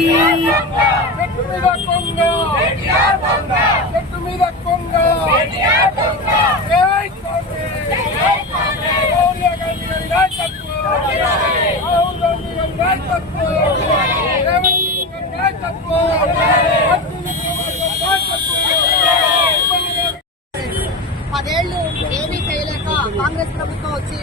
రెడ్డి చెట్టు మీద కొంగ చెట్టు మీద కొంగ సోనియా ఏమీ చేయలేక కాంగ్రెస్ ప్రభుత్వం వచ్చి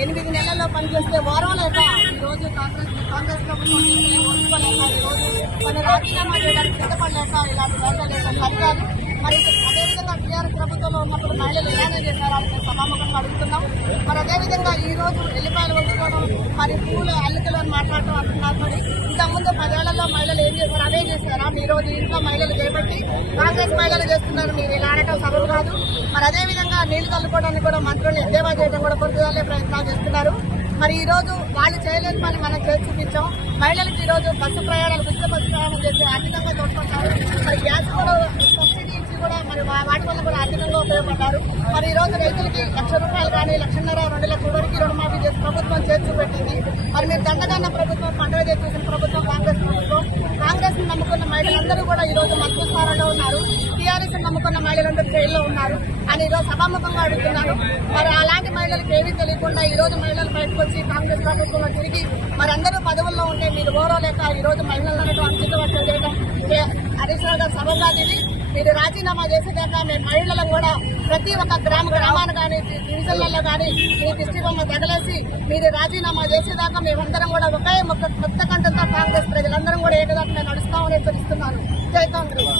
ఎనిమిది నెలల్లో పనిచేస్తే వారం లేక ఈ రోజు కాంగ్రెస్ కాంగ్రెస్ ప్రభుత్వం ఓర్చుకోలేక ఈ రోజు మన రాజీనామా చేయడానికి సిద్ధపడలేక ఇలాంటి వేషాలు సరికాదు మరి అదేవిధంగా టీఆర్ఎస్ ప్రభుత్వంలో ఉన్నప్పుడు మహిళలు ఎలానే చేశారో అని సభాముఖంగా అడుగుతున్నాం. మరి అదేవిధంగా ఈ రోజు ఎల్లిపాయలు వండుకోవడం మరి పూలు అల్లికలు అని మాట్లాడటం అంటున్నారు. మరి ఇంతకుముందు పదేళ్ళలో మహిళలు ఏం చేశారు? అవే చేశారా? ఈ రోజు ఇంట్లో మహిళలు చేపట్టి కాంగ్రెస్ మహిళలు చేస్తున్నారు. మీరు ఇలా అనటం సబబు కాదు. మరి అదే విధంగా నీళ్ళు కలుపుకోవడానికి కూడా మంత్రులు ఎద్దేవా చేయడం కూడా పొద్దుగాలే ప్రయత్నాలు చేస్తున్నారు. మరి ఈ రోజు వాళ్ళు చేయలేని పని మనం చేసి చూపించాం. మహిళలకు ఈ రోజు బస్సు ప్రయాణాలు ఉచిత బస్సు ప్రయాణం చేసి ఆర్థికంగా తోడ్పడతారు. మరి గ్యాస్ కూడా సబ్సిడీ ఇచ్చి కూడా మరి వాటి వల్ల కూడా ఆర్థికంగా ఉపయోగపడ్డారు మరి ఈ రోజు రైతులకి లక్ష రూపాయలు కానీ లక్షన్నర రెండు లక్షల వరకు రుణమాఫీ చేసి ప్రభుత్వం చేర్చి పెట్టింది మరి మీరు దండగన్న ప్రభుత్వం పండుగ చేసిన ప్రభుత్వం కాంగ్రెస్ ప్రభుత్వం. కాంగ్రెస్ నమ్ముకున్న మహిళలందరూ కూడా ఈ రోజు మంత్రి స్థానంలో ఉన్నారు. టీఆర్ఎస్ నమ్ముకున్న మహిళలందరూ జైల్లో ఉన్నారు. అని ఈరోజు సభాముఖంగా అడుగుతున్నాను మరి అలాంటి మహిళలకు ఏమీ తెలియకుండా ఈ రోజు మహిళలు బయటకు వచ్చి కాంగ్రెస్ ప్రభుత్వంలో తిరిగి మరి అందరూ పదవుల్లో ఉంటే మీరు ఓరలేక ఈ రోజు మహిళలను అంకితవర్తం చేయడం చే- హరీష్ రావు గారు మీరు రాజీనామా చేసేదాకా మేము మహిళలను కూడా ప్రతి ఒక్క గ్రామ గ్రామాన్ని కానీ డివిజన్లలో కానీ మీ దిష్టి బొమ్మ తగలేసి మీరు రాజీనామా చేసేదాకా మేమందరం కూడా ఒకే ఒక్క కొత్త కంటంతో కాంగ్రెస్ ప్రజలందరం కూడా ఏకదాకా నడుస్తామని హెచ్చరిస్తున్నాను జై కాంగ్రెస్.